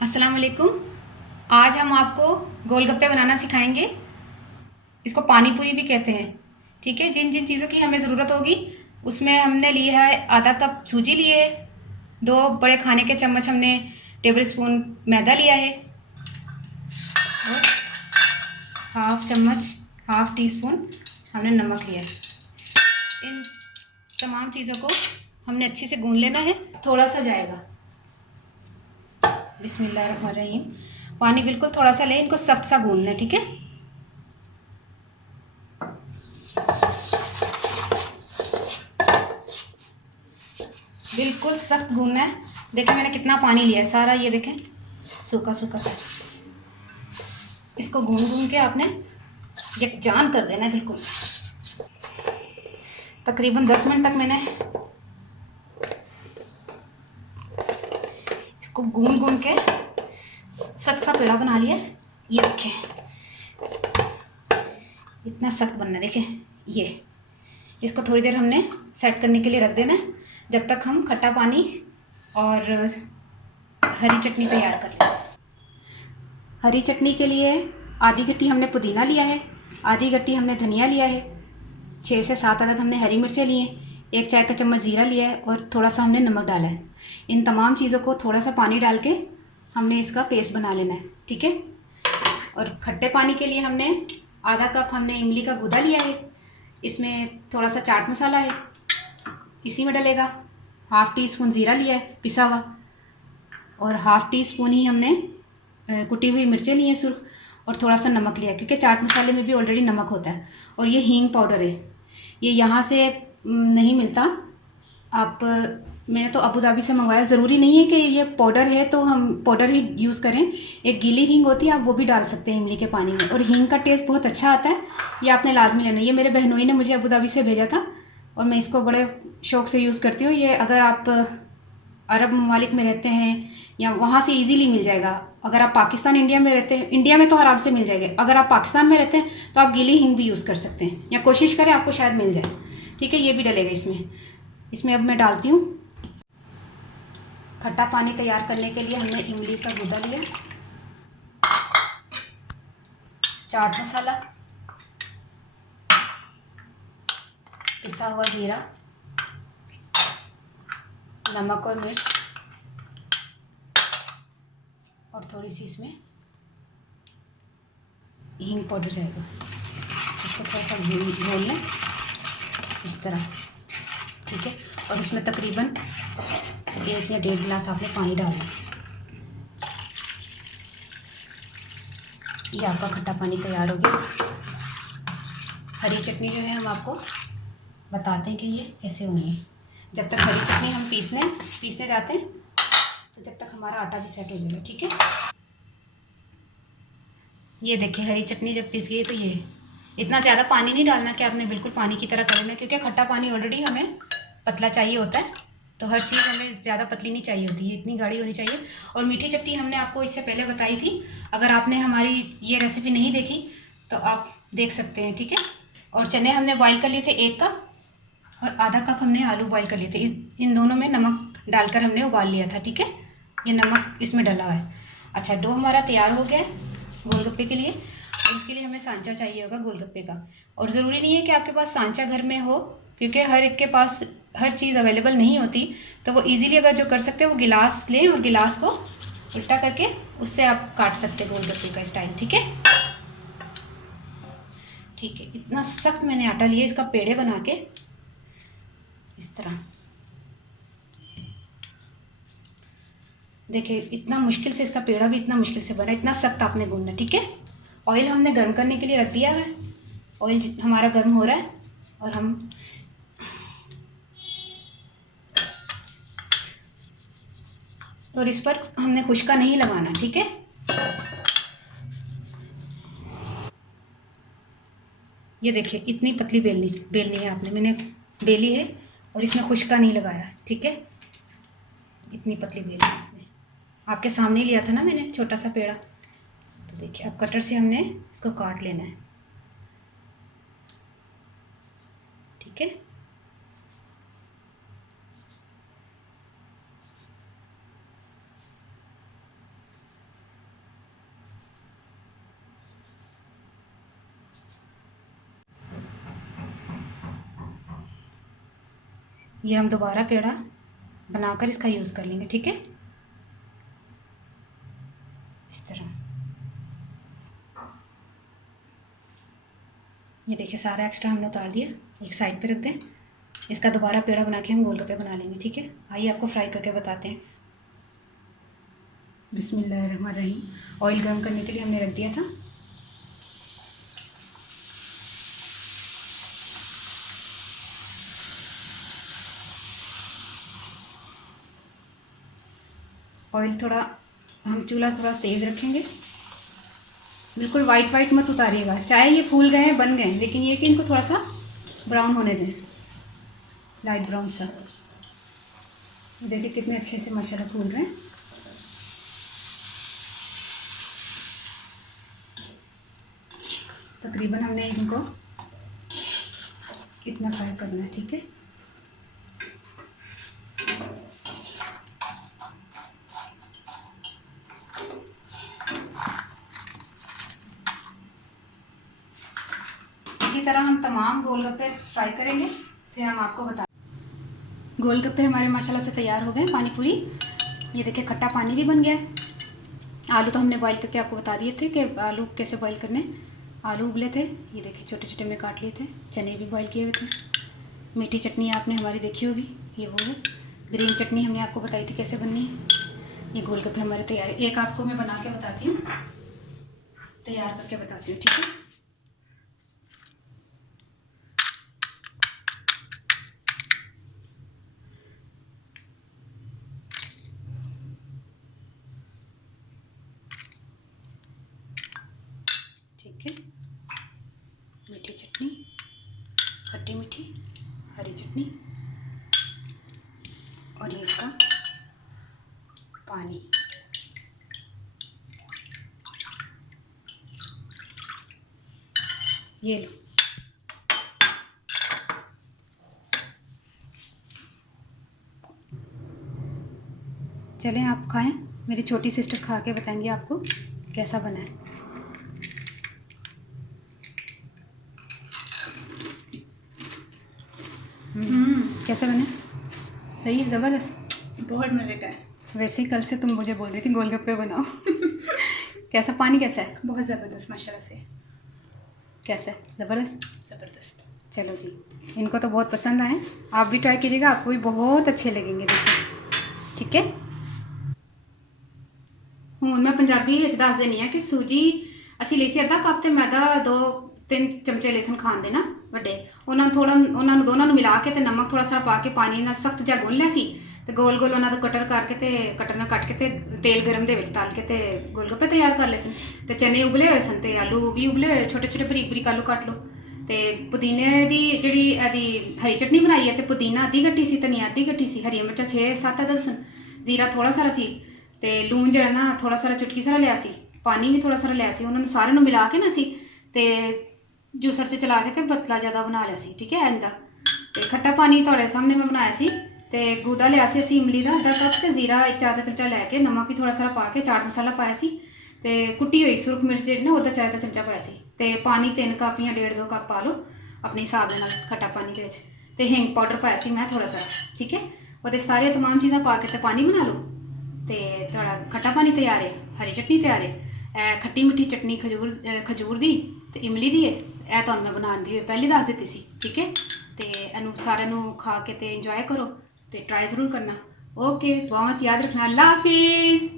अस्सलाम वालेकुम। आज हम आपको गोलगप्पे बनाना सिखाएंगे। इसको पानी पूरी भी कहते हैं। ठीक है, जिन जिन चीज़ों की हमें ज़रूरत होगी उसमें हमने लिया है आधा कप सूजी लिए है, 2 बड़े खाने के चम्मच हमने टेबल स्पून मैदा लिया है और हाफ चम्मच हाफ टी स्पून हमने नमक लिया है। इन तमाम चीज़ों को हमने अच्छे से गूंद लेना है। थोड़ा सा जाएगा, बिस्मिल्लाहिर्रहमानिर्रहीम। पानी बिल्कुल थोड़ा सा ले, इनको सख्त सा गूंदना है। ठीक है, बिल्कुल सख्त गूंदना है। देखें मैंने कितना पानी लिया है, सारा ये देखें सूखा सूखा सा। इसको गूंद गूंद के आपने यकजान कर देना है बिल्कुल। तकरीबन 10 मिनट तक मैंने इसको गूंद गूंद के सख्त सा पेड़ा बना लिया है। ये देखें इतना सख्त बनना है। देखें ये, इसको थोड़ी देर हमने सेट करने के लिए रख देना है, जब तक हम खट्टा पानी और हरी चटनी तैयार कर लें। हरी चटनी के लिए आधी गट्टी हमने पुदीना लिया है, आधी गट्टी हमने धनिया लिया है, 6 से 7 अदद हमने हरी मिर्चें लिए हैं, 1 चाय का चम्मच ज़ीरा लिया है और थोड़ा सा हमने नमक डाला है। इन तमाम चीज़ों को थोड़ा सा पानी डाल के हमने इसका पेस्ट बना लेना है। ठीक है, और खट्टे पानी के लिए हमने आधा कप हमने इमली का गूदा लिया है, इसमें थोड़ा सा चाट मसाला है, इसी में डलेगा। हाफ़ टी स्पून ज़ीरा लिया है पिसा हुआ, और हाफ़ टी स्पून ही हमने कुटी हुई मिर्चें ली हैं सुर्ख, और थोड़ा सा नमक लिया है क्योंकि चाट मसाले में भी ऑलरेडी नमक होता है। और ये हींग पाउडर है, ये यहाँ से नहीं मिलता। आप मैंने तो अबू धाबी से मंगवाया। ज़रूरी नहीं है कि ये पाउडर है तो हम पाउडर ही यूज़ करें। एक गीली हींग होती है, आप वो भी डाल सकते हैं इमली के पानी में, और हींग का टेस्ट बहुत अच्छा आता है। ये आपने लाजमी लेना है। ये मेरे बहनोई ने मुझे अबू धाबी से भेजा था और मैं इसको बड़े शौक़ से यूज़ करती हूँ। ये अगर आप अरब ममालिक में रहते हैं या वहाँ से इजीली मिल जाएगा। अगर आप पाकिस्तान इंडिया में रहते हैं, इंडिया में तो आराम से मिल जाएगा। अगर आप पाकिस्तान में रहते हैं तो आप गीली हींग भी यूज़ कर सकते हैं, या कोशिश करें आपको शायद मिल जाए। ठीक है, ये भी डलेगा इसमें अब मैं डालती हूँ। खट्टा पानी तैयार करने के लिए हमने इमली का गूदा लिया, चाट मसाला, पिसा हुआ जीरा, नमक और मिर्च, और थोड़ी सी इसमें हींग पाउडर जाएगा। इसको थोड़ा सा घोल लें इस तरह। ठीक है, और इसमें तकरीबन 1 या 1.5 गिलास आपने पानी डालना। ये आपका खट्टा पानी तैयार हो गया। हरी चटनी जो है हम आपको बताते हैं कि ये कैसे होनी है। जब तक हरी चटनी हम पीसने जाते हैं तो जब तक हमारा आटा भी सेट हो जाएगा। ठीक है, ये देखिए हरी चटनी जब पीस गई तो ये इतना ज़्यादा पानी नहीं डालना कि आपने बिल्कुल पानी की तरह कर लेना, क्योंकि खट्टा पानी ऑलरेडी हमें पतला चाहिए होता है, तो हर चीज़ हमें ज़्यादा पतली नहीं चाहिए होती है, इतनी गाढ़ी होनी चाहिए। और मीठी चटनी हमने आपको इससे पहले बताई थी, अगर आपने हमारी ये रेसिपी नहीं देखी तो आप देख सकते हैं। ठीक है, और चने हमने बॉईल कर लिए थे 1 कप, और आधा कप हमने आलू बॉईल कर लिए थे। इन दोनों में नमक डालकर हमने उबाल लिया था। ठीक है, ये नमक इसमें डला हुआ है। अच्छा, डो हमारा तैयार हो गया है गोलगप्पे के लिए। इसके लिए हमें सांचा चाहिए होगा गोलगप्पे का, और ज़रूरी नहीं है कि आपके पास सांचा घर में हो, क्योंकि हर एक के पास हर चीज़ अवेलेबल नहीं होती। तो वो इजीली अगर जो कर सकते हैं वो गिलास लें, और गिलास को उल्टा करके उससे आप काट सकते हैं गोलगप्पे का स्टाइल। ठीक है, ठीक है। इतना सख्त मैंने आटा लिया इसका पेड़े बना के इस तरह। देखिए इतना मुश्किल से इसका पेड़ा भी इतना मुश्किल से बना, इतना सख्त आपने गूंदना। ठीक है, ऑयल हमने गर्म करने के लिए रख दिया है। ऑयल हमारा गर्म हो रहा है और इस पर हमने खुश्का नहीं लगाना। ठीक है, ये देखिए इतनी पतली बेलनी है आपने, मैंने बेली है और इसमें खुश्का नहीं लगाया। ठीक है, इतनी पतली बेलनी आपने, आपके सामने लिया था ना मैंने छोटा सा पेड़ा। तो देखिए अब कटर से हमने इसको काट लेना है। ठीक है, ये हम दोबारा पेड़ा बनाकर इसका यूज़ कर लेंगे, ठीक है। इस तरह ये देखिए सारा एक्स्ट्रा हमने उतार दिया, एक साइड पे रख दें। इसका दोबारा पेड़ा बना के हम गोलगप्पे बना लेंगे, ठीक है। आइए आपको फ्राई करके बताते हैं। बिस्मिल्लाहिर्रहमानिर्रहीम। ऑयल गर्म करने के लिए हमने रख दिया था। ऑयल थोड़ा, हम चूल्हा थोड़ा तेज़ रखेंगे। बिल्कुल वाइट वाइट मत उतारिएगा, चाहे ये फूल गए हैं बन गए हैं, लेकिन ये कि इनको थोड़ा सा ब्राउन होने दें, लाइट ब्राउन सा। देखिए कितने अच्छे से माशाल्लाह फूल रहे हैं। तकरीबन हमने इनको इतना फ्राई करना है, ठीक है। इसी तरह हम तमाम गोलगप्पे फ्राई करेंगे, फिर हम आपको बता। गोलगप्पे हमारे माशाल्लाह से तैयार हो गए, पानी पूरी। ये देखिए खट्टा पानी भी बन गया है। आलू तो हमने बॉईल करके आपको बता दिए थे कि आलू कैसे बॉईल करने। आलू उबले थे, ये देखिए छोटे छोटे हमने काट लिए थे। चने भी बॉईल किए हुए थे। मीठी चटनी आपने हमारी देखी होगी, ये वो है। ग्रीन चटनी हमने आपको बताई थी कैसे बननी है। ये गोलगप्पे हमारे तैयार है। एक आपको मैं बना के बताती हूँ, तैयार करके बताती हूँ, ठीक है। ठीक है, मीठी चटनी, खट्टी मीठी, हरी चटनी और ये इसका पानी। ये लो, चलें आप खाएं। मेरी छोटी सिस्टर खा के बताएंगे आपको कैसा बना है। कैसे बने? सही है, ज़बरदस्त, बहुत मज़े का है। वैसे ही कल से तुम मुझे बोल रही थी गोलगप्पे बनाओ। कैसा पानी कैसा है? बहुत ज़बरदस्त माशाल्लाह से। कैसा है? ज़बरदस्त। ज़बरदस्त। चलो जी, इनको तो बहुत पसंद आए, आप भी ट्राई कीजिएगा, आपको भी बहुत अच्छे लगेंगे, देखिए, ठीक है। हूँ मैं पंजाबी ਵਿੱਚ ਦੱਸ ਦੇਣੀ ਆ ਕਿ ਸੂਜੀ ਅਸੀਂ ਲਈ ਸੀ ਅੱਧਾ ਕੱਪ ਤੇ ਮੈਦਾ 2-3 ਚਮਚੇ ਲੇਸਨ ਖਾਣ ਦੇ ਨਾ ਵੱਡੇ, ਉਹਨਾਂ ਨੂੰ ਦੋਨਾਂ ਨੂੰ ਮਿਲਾ ਕੇ ਤੇ ਨਮਕ ਥੋੜਾ ਸਾਰਾ ਪਾ ਕੇ ਪਾਣੀ ਨਾਲ ਸਖਤ ਜਿਹਾ ਗੁੰਨ ਲਿਆ ਸੀ ਤੇ ਗੋਲ ਗੋਲ ਉਹਨਾਂ ਦਾ ਕਟਰ ਕਰਕੇ ਤੇ ਕਟਰ ਨਾਲ ਕੱਟ ਕੇ ਤੇ ਤੇਲ ਗਰਮ ਦੇ ਵਿੱਚ ਤਲ ਕੇ ਤੇ ਗੋਲਗੱਪੇ ਤਿਆਰ ਕਰ ਲਏ ਸਨ। ਤੇ ਚਨੇ ਉਬਲੇ ਹੋਏ ਸਨ ਤੇ ਆਲੂ ਵੀ ਉਬਲੇ ਹੋਏ, ਛੋਟੇ ਛੋਟੇ ਬਰੀਕ ਬਰੀਕ ਆਲੂ ਕੱਟ ਲਓ। ਤੇ ਪੁਦੀਨੇ ਦੀ ਜਿਹੜੀ ਇਹਦੀ ਹਰੀ ਚਟਨੀ ਬਣਾਈ ਹੈ ਤੇ ਪੁਦੀਨਾ ਅੱਧੀ ਗੱਟੀ ਸੀ, ਧਨੀਆ ਅੱਧੀ ਗੱਟੀ ਸੀ, ਹਰੀਆਂ ਮਿਰਚਾਂ 6-7 ਅਦਦ ਸਨ, ਜ਼ੀਰਾ ਥੋੜਾ ਸਾਰਾ ਸੀ ਤੇ ਲੂਣ ਜਿਹੜਾ ਨਾ ਥੋੜਾ ਸਾਰਾ ਚੁਟਕੀ ਸਾਰਾ ਲਿਆ ਸੀ, ਪਾਣੀ ਵੀ ਥੋੜਾ ਸਾਰਾ ਲਿਆ ਸੀ। ਉਹਨਾਂ ਨੂੰ ਸਾਰਿਆਂ ਨੂੰ ਮਿਲਾ ਕੇ ਨਾ ਅਸੀਂ ਤੇ ਜੂਸਰ 'ਚ ਚਲਾ ਕੇ ਤੇ ਪਤਲਾ ਜ਼ਿਆਦਾ ਬਣਾ ਲਿਆ ਸੀ, ਠੀਕ ਹੈ ਇੰਦਾ। ਤੇ ਖੱਟਾ ਪਾਣੀ ਤੁਹਾਡੇ ਸਾਹਮਣੇ ਮੈਂ ਬਣਾਇਆ ਸੀ ਤੇ ਗੂਦਾ ਲਿਆ ਸੀ ਅਸੀਂ ਇਮਲੀ ਦਾ ਅੱਧਾ ਕੱਪ ਤੇ ਜ਼ੀਰਾ 1-4 ਚਮਚਾ ਲੈ ਕੇ ਨਮਕ ਵੀ ਥੋੜਾ ਸਾਰਾ ਪਾ ਕੇ ਚਾਟ ਮਸਾਲਾ ਪਾਇਆ ਸੀ ਤੇ ਕੁੱਟੀ ਹੋਈ ਸੁਰਖ ਮਿਰਚ ਜਿਹੜੀ ਨਾ ਉਹਦਾ ਚਾਹ ਦਾ ਚਮਚਾ ਪਾਇਆ ਸੀ ਤੇ ਪਾਣੀ 3 ਕੱਪ ਜਾਂ 1.5-2 ਕੱਪ ਪਾ ਲਓ ਆਪਣੇ ਹਿਸਾਬ ਦੇ ਨਾਲ ਖੱਟਾ ਪਾਣੀ ਦੇ ਵਿੱਚ ਤੇ ਹਿੰਗ ਪਾਊਡਰ ਪਾਇਆ ਸੀ ਮੈਂ ਥੋੜਾ ਸਾਰਾ, ਠੀਕ ਹੈ। ਉਹਦੇ ਸਾਰੇ तमाम ਚੀਜ਼ਾਂ ਪਾ ਕੇ ਤੇ ਪਾਣੀ ਬਣਾ ਲਓ ਤੇ ਤੁਹਾਡਾ ਖੱਟਾ ਪਾਣੀ ਤਿਆਰ ਹੈ, ਹਰੀ ਚਟਨੀ ਤਿਆਰ ਹੈ। ਖੱਟੀ ਮਿੱਠੀ ਚਟਨੀ ਖਜੂਰ ਦੀ ਤੇ ਇਮਲੀ ਦੀ ਹੈ। ਇਹ ਤੁਹਾਨੂੰ ਮੈਂ ਬਣਾਉਣ ਦੀ ਪਹਿਲੀ ਦੱਸ ਦਿੱਤੀ ਸੀ, ਠੀਕ ਹੈ। ਤੇ ਇਹਨੂੰ ਸਾਰਿਆਂ ਨੂੰ ਖਾ ਕੇ ਤੇ ਇੰਜੋਏ ਕਰੋ ਤੇ ਟਰਾਈ ਜ਼ਰੂਰ ਕਰਨਾ। ਓਕੇ, ਦੁਆਵਾਂ 'ਚ ਯਾਦ ਰੱਖਣਾ। ਅੱਲਾ ਹਾਫਿਜ਼।